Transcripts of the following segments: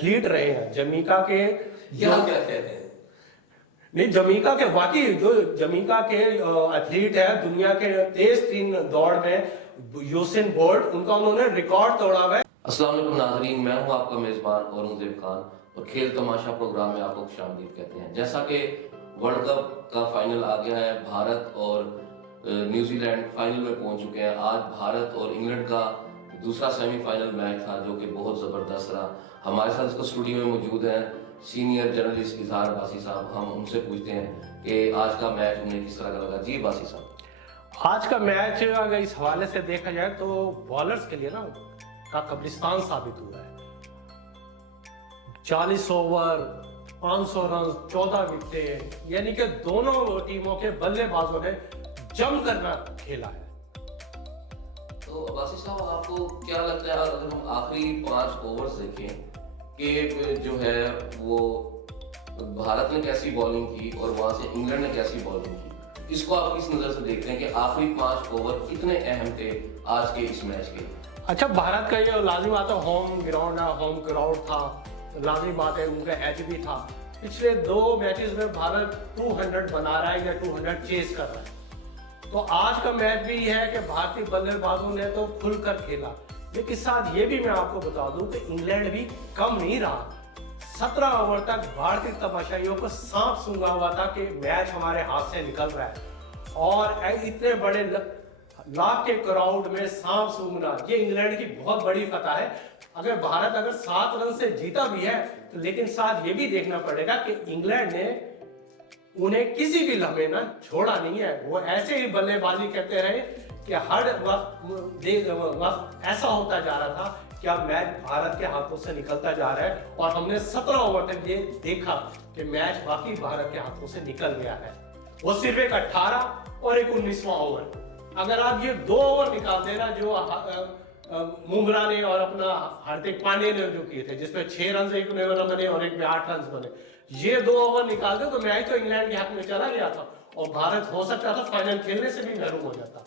Athlete रहे हैं जमीका के। क्या क्या कहते हैं? नहीं, जमीका के वाकई जो जमीका के एथलीट है, दुनिया के तेज तीन दौड़ में यूसेन बोल्ट, उनका उन्होंने रिकॉर्ड तोड़ा हुआ है। अस्सलाम वालेकुम नाज़रीन, मैं हूं आपका मेज़बान औरंगज़ेब खान और खेल तमाशा प्रोग्राम में आपको खुशामदीद कहते हैं। जैसा कि वर्ल्ड कप का फाइनल आ गया है, भारत और न्यूजीलैंड फाइनल में पहुंच चुके हैं। आज भारत और इंग्लैंड का दूसरा सेमीफाइनल मैच था जो कि बहुत ज़बरदस्त रहा। हमारे साथ इसको स्टूडियो में मौजूद हैं सीनियर जर्नलिस्ट इजहार अब्बासी साहब। हम उनसे पूछते हैं कि आज का मैच उन्हें किस तरह का लगा। जी अब्बासी साहब, आज का मैच अगर इस हवाले से देखा जाए तो बॉलर्स के लिए ना का कब्रिस्तान साबित हुआ है। 40 ओवर, 500 रन, 14 विकेटें, यानी कि दोनों टीमों के बल्लेबाजों ने जमकर मैच खेला है। तो अब्बासी साहब, आपको क्या लगता है अगर हम आखिरी 5 ओवर्स देखें कि जो है वो भारत ने कैसी बॉलिंग की और वहां से इंग्लैंड ने कैसी बॉलिंग की, इसको आप किस नजर से देखते हैं कि आखिरी 5 ओवर कितने अहम थे आज के इस मैच के? अच्छा, भारत का ये लाजिम बात है, होम ग्राउंड है, होम क्राउड था, लाजिम बात है, उनका एज भी था। पिछले 2 मैचेस में भारत 200 बना रहा है या 200 चेस कर रहा है। तो आज का मैच भी है कि भारतीय बल्लेबाजों ने तो खुलकर खेला, लेकिन साथ ये भी मैं आपको बता दूं कि इंग्लैंड भी कम नहीं रहा। 17 ओवर तक भारतीय तमाशाइयों को सांप सूंघा हुआ था कि मैच हमारे हाथ से निकल रहा है, और इतने बड़े लाख के क्राउड में सांप सूंघना ये इंग्लैंड की बहुत बड़ी फतह है। अगर भारत 7 रन से जीता भी है तो लेकिन साथ ये भी देखना पड़ेगा कि इंग्लैंड ने उन्हें किसी भी लम्हे ना छोड़ा नहीं है। वो ऐसे ही बल्लेबाजी करते रहे कि हर वक्त ऐसा होता जा रहा था कि अब मैच भारत के हाथों से निकलता जा रहा है, और हमने 17 ओवर तक ये देखा कि मैच वाकई भारत के हाथों से निकल गया है। वो सिर्फ एक 18 और एक 19वां ओवर, अगर आप ये 2 ओवर निकाल देना जो मुमरा ने और अपना हार्दिक पांड्या ने जो किए थे, जिसमें 6 रन एक में बने और एक में 8 रन बने, ये 2 ओवर निकाल दे तो मैच तो इंग्लैंड के हाथ में चला गया था और भारत हो सकता था फाइनल खेलने से भी महरूम हो जाता।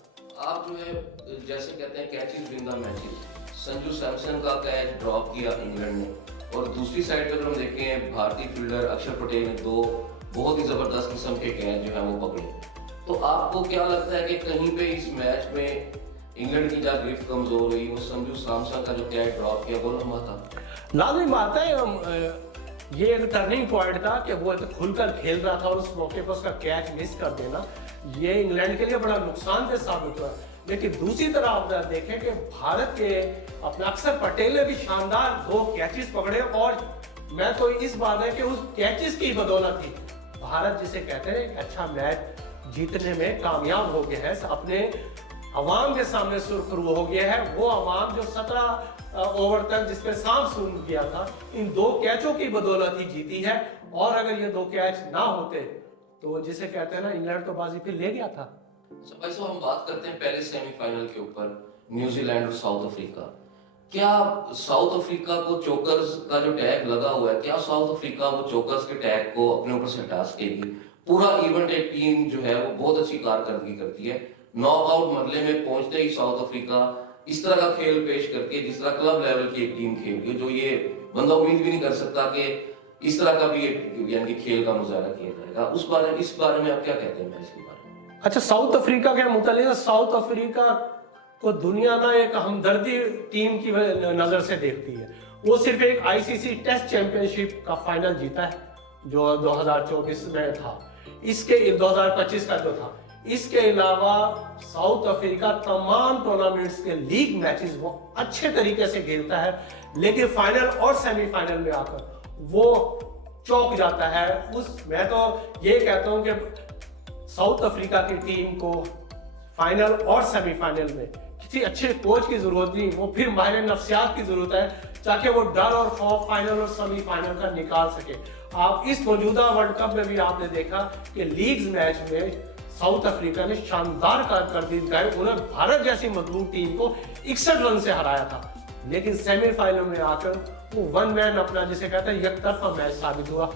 आप जो है जैसे कहते हैं catches win the matches, Sanju Samson का कैच ड्रॉप किया इंग्लैंड ने, और दूसरी साइड पर हम देखें भारतीय फील्डर अक्षर पटेल ने 2 बहुत ही जबरदस्त किस्म के कैच जो है वो पकड़े। तो आपको क्या लगता है कि कहीं पे इस मैच में इंग्लैंड की जब गिरफ्त कमजोर हुई, वो संजू सैमसन का जो कैच ड्रॉप किया वो लम्हा था? लाजिम आता है, ये एक टर्निंग पॉइंट था कि वो खुलकर खेल रहा था और उस मौके पर उसका कैच मिस कर देना ये इंग्लैंड के लिए बड़ा नुकसानदेह साबित हुआ। लेकिन दूसरी तरफ आप देखें कि भारत के अपने अक्षर पटेल ने भी शानदार 2 कैचेस पकड़े, और मैं तो इस बात है कि उस कैचेस की बदौलत ही भारत, जिसे कहते हैं अच्छा मैच जीतने में कामयाब हो गया है, अपने अवाम के सामने सुरखरू हो गया है। वो अवाम जो 17 ओवर तक जिसपे सांप सूंघ गया था, इन 2 कैचों की बदौलत ही जीती है। और अगर ये 2 कैच ना होते तो जिसे कहते हैं ना, इंग्लैंड तो बाजी फिर ले गया था। ऐसा हम बात करते हैं पहले सेमीफाइनल के ऊपर, न्यूजीलैंड और साउथ अफ्रीका। क्या साउथ अफ्रीका को चोकर्स का जो टैग लगा हुआ है, क्या साउथ अफ्रीका वो चोकर्स के टैग को अपने ऊपर से हटा सकेगी? पूरा इवेंट एक टीम जो है वो बहुत अच्छी कारकर्दगी करती है। नॉकआउट मरले में पहुंचते ही साउथ अफ्रीका इस तरह का खेल पेश करती है जिस तरह क्लब लेवल की एक टीम खेलती है, जो ये बंदा उम्मीद भी नहीं कर सकता कि इस तरह का भी एक यानी खेल का मुजाहरा किया जाएगा। इस बारे में आप क्या कहते हैं मैच के बारे में? अच्छा, साउथ अफ्रीका के मुतालिक साउथ अफ्रीका को दुनिया ना एक हमदर्दी टीम की नजर से देखती है। वो सिर्फ एक आईसीसी टेस्ट चैंपियनशिप का फाइनल जीता है जो 2024 में था, इसके 2025 का जो था। इसके अलावा साउथ अफ्रीका तमाम टूर्नामेंट्स के लीग मैचेस वो अच्छे तरीके से खेलता है, लेकिन फाइनल और सेमीफाइनल में आकर वो चौंक जाता है। मैं तो ये कहता हूं कि साउथ अफ्रीका की टीम को फाइनल और सेमीफाइनल में किसी अच्छे कोच की जरूरत नहीं, वो फिर माहिर नफ्सियात की जरूरत है ताकि वो डर और खौफ फाइनल और सेमीफाइनल का निकाल सके। आप इस मौजूदा वर्ल्ड कप में भी आपने देखा कि लीग्स मैच में साउथ अफ्रीका ने शानदार कारकर्दगी दिखाई, उन्हें भारत जैसी मजबूत टीम को 61 रन से हराया था, लेकिन सेमीफाइनल में आकर वो वन मैन अपना जिसे कहते हैं एकतरफा मैच साबित हुआ।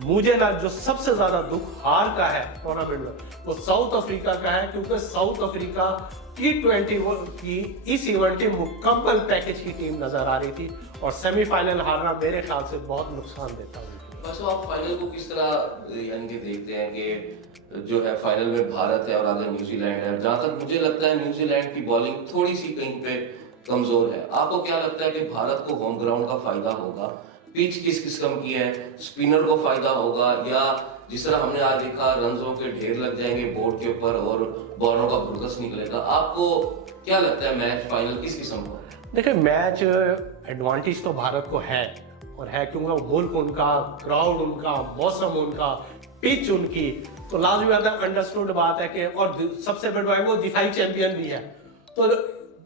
मुझे ना जो सबसे ज्यादा दुख हार का है टूर्नामेंट में वो साउथ अफ्रीका का है, क्योंकि साउथ अफ्रीका T20 की इस इवेंट की मुकम्मल पैकेज की टीम नजर आ रही थी और सेमीफाइनल हारना मेरे ख्याल से बहुत नुकसान देता है। बस आप फाइनल को किस तरह यानी कि देखते हैं कि जो है फाइनल में भारत है और आगे न्यूजीलैंड है। जहां तक मुझे लगता है न्यूजीलैंड की बॉलिंग थोड़ी सी कहीं पे कमजोर है। आपको क्या लगता है कि भारत को होम ग्राउंड का फायदा होगा? पिच किस किस्म की है? स्पिनर को फायदा होगा या जिस तरह हमने आज देखा रनों के ढेर लग जाएंगे बोर्ड के ऊपर और बॉलरों का भुरकस निकलेगा? आपको क्या लगता है मैच फाइनल किस किस्म का? देखिए मैच एडवांटेज तो भारत को है और है क्योंकि मुल्क उनका, क्राउड उनका, मौसम उनका, पिच उनकी, तो लाजमी बात है, अंडरस्टूड बात है कि और सबसे बड़ी बात वो दिफाई चैंपियन भी है। तो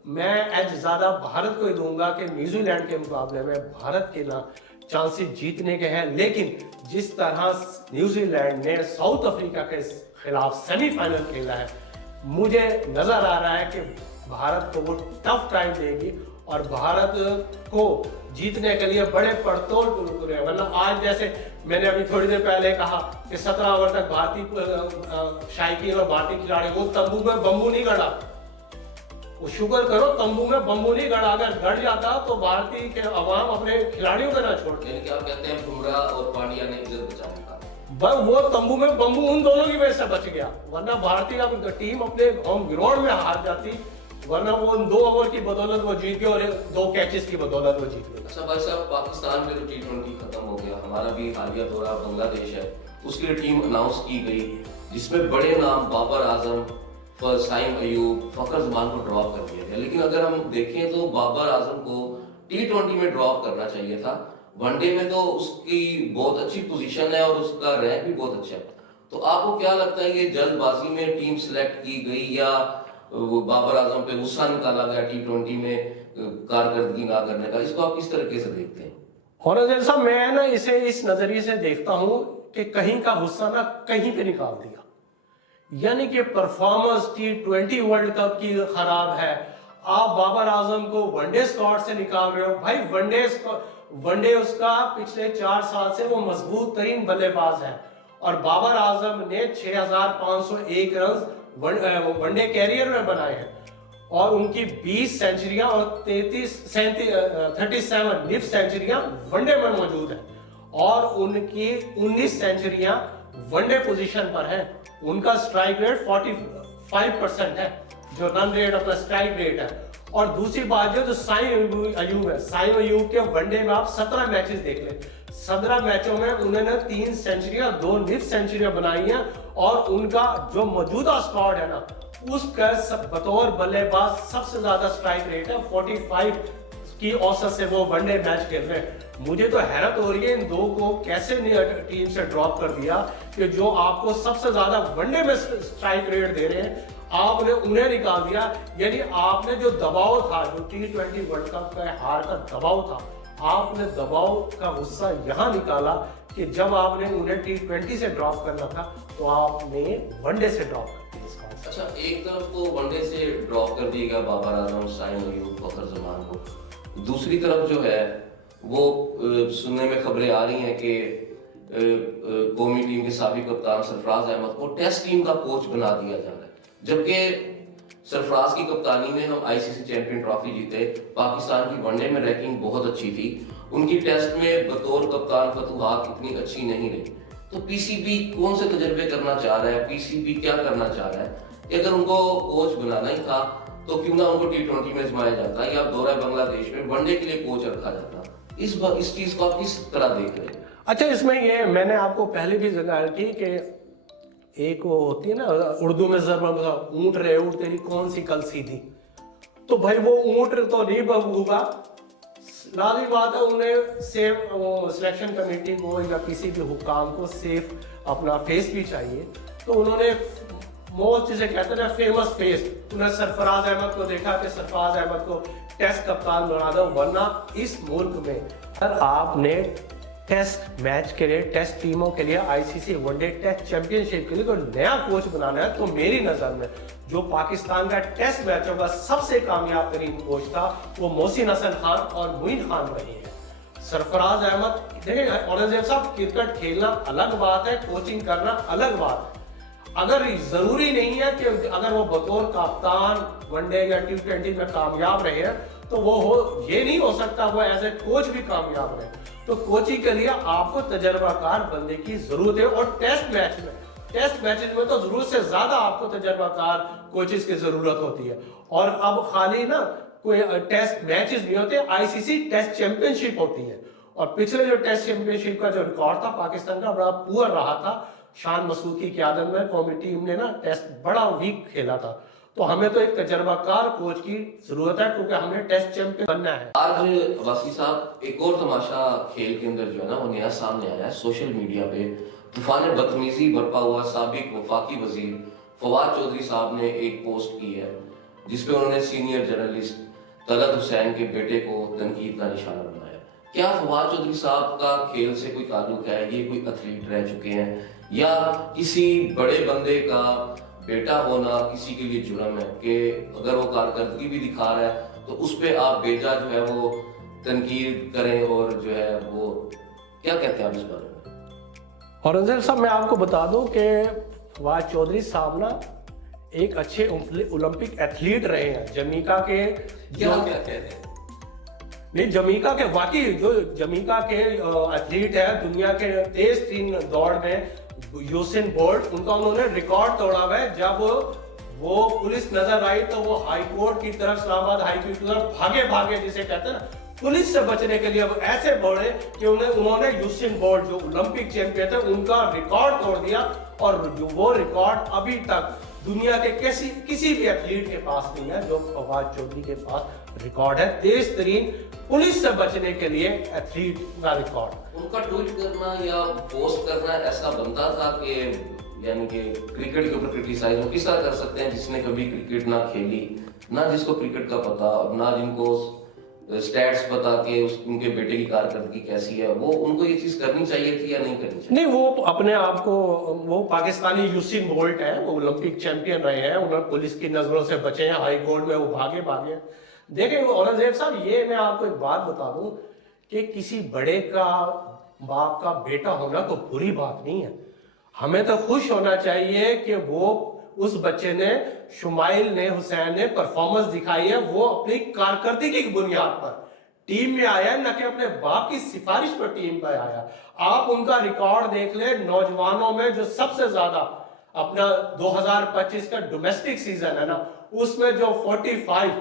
मैं एज ज्यादा भारत को ही दूंगा कि न्यूजीलैंड के मुकाबले में भारत के ना चांसेस जीतने के हैं, लेकिन जिस तरह न्यूजीलैंड ने साउथ अफ्रीका के खिलाफ सेमीफाइनल खेला है, मुझे नजर आ रहा है कि भारत को वो टफ टाइम देगी और भारत को जीतने के लिए बड़े पड़तोड़ टूटे। वरना आज जैसे मैंने अभी थोड़ी देर पहले कहा कि 17 ओवर तक भारतीय शायकीन और भारतीय खिलाड़ी वो तंबू में बम्बू नहीं गड़ा, वो शुक्र करो तंबू में बम्बू नहीं गड़ा, अगर गड़ जाता तो भारतीय के अवाम अपने खिलाड़ियों को ना छोड़ते। यानी कि आप कहते हैं बुमराह और पांड्या ने इज्जत बचाने का वो तंबू में बम्बू उन दोनों की वजह से बच गया, वरना भारतीय अब टीम अपने होम ग्राउंड में हार जाती, वरना वो 2 ओवर की बदौलत वो जीत गए और 2 कैचेस की बदौलत वो जीत गए। अच्छा भाई साहब, पाकिस्तान में तो T20 खत्म हो गया, हमारा भी हालिया दौरा बांग्लादेश है, उसकी टीम अनाउंस की गई जिसमें बड़े नाम बाबर आजम, साइम अयूब, फखर जमान को ड्रॉप कर दिया गया। लेकिन अगर हम देखें तो बाबर आजम को T20 में ड्रॉप करना चाहिए था। वनडे में तो उसकी बहुत अच्छी पोजीशन है और उसका रैंक भी बहुत अच्छा है। तो आपको क्या लगता है ये जल्दबाजी में टीम सिलेक्ट की गई या वो बाबर आजम पे गुस्सा निकाला गया T20 में कारकर्दगी ना करने का? इसको आप किस तरीके से देखते हैं? और साहब मैं ना इसे इस नजरिए से देखता हूं कि कहीं का गुस्सा ना कहीं पे निकाल दिया, यानी कि परफॉर्मेंस T20 वर्ल्ड कप की खराब है, आप बाबर आजम को वनडे स्क्वाड से निकाल रहे हो। भाई वनडे उसका पिछले 4 साल से वो मजबूत तरीन बल्लेबाज है और बाबर आजम ने 6501 रन वनडे कैरियर में बनाए हैं और उनकी 20 सेंचुरियां और 37 निफ सेंचुरियां वनडे में मौजूद है और उनकी 19 सेंचुरियां वनडे पोजीशन पर है। उनका स्ट्राइक रेट 45% है, जो रन रेट अपना स्ट्राइक रेट है। और दूसरी बात जो साइम अयूब है, साइम अयूब के वनडे में आप 17 मैचेस देख लें, 17 मैचों में उन्होंने 3 सेंचुरियां 2 निफ सेंचुरियां बनाई हैं और उनका जो मौजूदा स्क्वाड है ना उसका बतौर बल्लेबाज सबसे ज्यादा स्ट्राइक रेट है, 45 की औसत से वो वनडे मैच खेल रहे हैं। मुझे तो हैरत हो रही है इन 2 को कैसे टीम से ड्रॉप कर दिया कि जो आपको सबसे ज्यादा वनडे में स्ट्राइक रेट दे रहे हैं आपने उन्हें निकाल दिया। यानी आपने जो दबाव था, जो T20 वर्ल्ड कप का हार का दबाव था, आपने दबाव का गुस्सा यहां निकाला कि जब आपने उन्हें T20 से ड्रॉप करना था तो आपने वनडे से ड्रॉप कर दिया। अच्छा, एक तरफ तो वनडे से ड्रॉप कर दिया गया बाबर आजम, साइम अयूब, फखर जमान को, दूसरी तरफ जो है वो सुनने में खबरें आ रही हैं कि कौमी टीम के साबिक कप्तान सरफराज अहमद को टेस्ट टीम का कोच बना दिया जा रहा है, जबकि सरफराज की कप्तानी में हम ICC चैंपियन ट्रॉफी जीते। पाकिस्तान की वनडे में रैंकिंग बहुत अच्छी थी, उनकी टेस्ट में बतौर कप्तान फतुहात इतनी अच्छी नहीं रही। तो PCB कौन से तजर्बे करना चाह रहा है? PCB क्या करना चाह रहा है कि अगर उनको कोच बनाना ही था तो क्यों ना उनको T20 में आजमाया जाता या दौरा बांग्लादेश में वनडे के लिए कोच रखा जाता? इस चीज को आप किस तरह देख रहे हैं? अच्छा, इसमें ये मैंने आपको पहले भी जगह की कि एक वो होती है ना उर्दू में जरूर ऊंट रे ऊंट तेरी कौन सी कल सीधी, तो भाई वो ऊंट तो नहीं होगा, लाजमी बात है उन्हें सेफ सिलेक्शन कमेटी को या किसी भी हुकाम को सेफ अपना फेस भी चाहिए। तो उन्होंने मोस्ट जिसे कहते हैं ना फेमस फेस, उन्हें सरफराज अहमद को देखा कि सरफराज अहमद को टेस्ट कप्तान बना दो, वरना इस मुल्क में अगर आपने टेस्ट मैच के लिए, टेस्ट टीमों के लिए, ICC वनडे टेस्ट चैंपियनशिप के लिए कोई नया कोच बनाना है तो मेरी नजर में जो पाकिस्तान का टेस्ट मैचों का सबसे कामयाब तरीन कोच था वो मोहसिन हसन खान और मुइन खान रहे हैं। सरफराज अहमद देखें औरंगजेब साहब, क्रिकेट खेलना अलग बात है, कोचिंग करना अलग बात है। अगर जरूरी नहीं है कि अगर वो बतौर कप्तान वनडे या T20 में कामयाब रहे हैं तो वो हो, ये नहीं हो सकता वो एज ए कोच भी कामयाब रहे। तो कोचिंग के लिए आपको तजर्बाकार बंदे की जरूरत है, और टेस्ट मैचेस में तो जरूरत से ज्यादा आपको तजर्बाकार कोचेस की जरूरत होती है। और अब खाली ना कोई टेस्ट मैचेस नहीं होते, ICC टेस्ट चैंपियनशिप होती है। और पिछले जो टेस्ट चैंपियनशिप का जो रिकॉर्ड था पाकिस्तान का, बड़ा पुअर रहा था। शान मसूद की क़यादत में कौमी टीम ने ना टेस्ट बड़ा वीक खेला था। तो हमें तो एक तजर्बाकार कोच की जरूरत है, क्योंकि हमें टेस्ट चैंपियन बनना है। आज वासी साहब एक और तमाशा खेल के अंदर जो है ना वो नया सामने आया है। सोशल मीडिया पे तूफान बदतमीजी बरपा हुआ साबिक वफाकी वजीर फवाद चौधरी साहब ने एक पोस्ट की है जिसपे उन्होंने सीनियर जर्नलिस्ट तलत हुसैन के बेटे को तनकीद का निशाना बनाया। क्या फवाद चौधरी साहब का खेल से कोई ताल्लुक है? ये कोई एथलीट रह चुके हैं या किसी बड़े बंदे का बेटा होना किसी के लिए जुर्म है कि अगर वो कारकर्दगी भी दिखा रहा है तो उस पे आप बेजा जो है वो तनकीद करें? और जो है वो क्या कहते हैं आप इस बारे में? औरंगजेब साहब, मैं आपको बता दूं कि फवाद चौधरी साहब ना एक अच्छे ओलंपिक एथलीट रहे हैं। जमीका के क्या कहते हैं? नहीं, जमीका के वाकई जो जमीका के एथलीट है, दुनिया के तेज 3 दौड़ में यूसेन बोल्ट, उनका उन्होंने रिकॉर्ड तोड़ा हुआ है। जब वो पुलिस नजर आई तो वो हाई कोर्ट की तरफ, इस्लामाबाद हाई कोर्ट की तरफ भागे जिसे कहते हैं ना, पुलिस से बचने के लिए अब ऐसे बढ़े कि उन्होंने यूसेन बोल्ट जो ओलंपिक चैंपियन थे उनका रिकॉर्ड तोड़ दिया। और जो वो रिकॉर्ड अभी तक दुनिया के किसी भी एथलीट के पास नहीं है जो फवाद चौधरी के पास रिकॉर्ड है। तेज तरीन पुलिस से बचने के लिए एथलीट का रिकॉर्ड। उनका ट्वीट करना या पोस्ट करना ऐसा बनता था कि यानी कि क्रिकेट के ऊपर क्रिटिसाइज हम किस तरह कर सकते हैं जिसने कभी क्रिकेट ना खेली, ना जिसको क्रिकेट का पता, ना जिनको स्टैट्स पता कि उनके बेटे की कारकर्दगी कैसी है, वो उनको ये चीज करनी चाहिए थी या नहीं करनी चाहिए? नहीं, वो अपने आप को, वो पाकिस्तानी यूसेन बोल्ट है, वो ओलंपिक चैंपियन रहे हैं, उन्होंने पुलिस की नजरों से बचे हैं, हाई कोर्ट में वो भागे। देखिए औरंगजेब साहब, ये मैं आपको एक बात बता दूं कि किसी बड़े का बाप का बेटा होना तो बुरी बात नहीं है। हमें तो खुश होना चाहिए कि वो उस बच्चे ने, शुमाइल ने, हुसैन ने परफॉर्मेंस दिखाई है। वो अपनी कारकर्दगी की बुनियाद पर टीम में आया है, न कि अपने बाप की सिफारिश पर टीम पर आया। आप उनका रिकॉर्ड देख ले, नौजवानों में जो सबसे ज्यादा अपना 2025 का डोमेस्टिक सीजन है ना, उसमें जो 45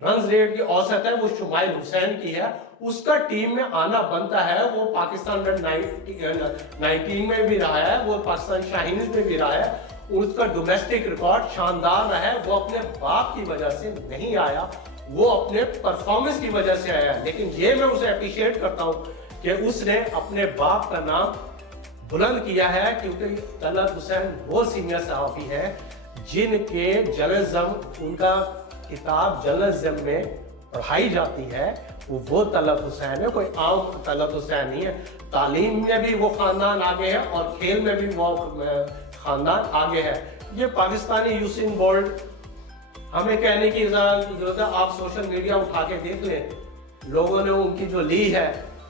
रन रेट की औसत है वो शुमाइल हुसैन की है। उसका टीम में आना बनता है। वो पाकिस्तान अंडर 19 में भी रहा है, वो पाकिस्तान शाहीन्स में भी रहा है। उसका डोमेस्टिक रिकॉर्ड शानदार रहा है। वो अपने बाप की वजह से नहीं आया, वो अपने परफॉर्मेंस की वजह से आया। लेकिन ये मैं उसे अप्रिशिएट करता हूं कि उसने अपने बाप का नाम बुलंद किया है, क्योंकि तलत हुसैन वो सीनियर सहाफी है जिनके जर्नलिज्म, उनका किताब जर्नलिज्म में पढ़ाई जाती है, वो तलत हुसैन है, कोई आम तलत हुसैन नहीं है। तालीम में भी वो खानदान आगे है और खेल में भी वो खानदान आगे है। ये पाकिस्तानी यूसेन बोल्ट हमें कहने की जरूरत है, आप सोशल मीडिया उठा के देख लें, लोगों ने उनकी जो ली है,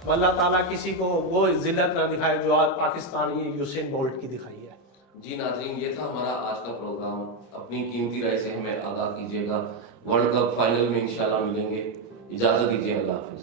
अल्लाह ताला किसी को वो जिल्लत ना दिखाए जो आज पाकिस्तानी यूसेन बोल्ट की दिखाई है। जी नाज़रीन, ये था हमारा आज का प्रोग्राम। अपनी कीमती राय से हमें आगाह कीजिएगा। वर्ल्ड कप फाइनल में इंशाल्लाह मिलेंगे। इजाजत दीजिए, अल्लाह हाफिज।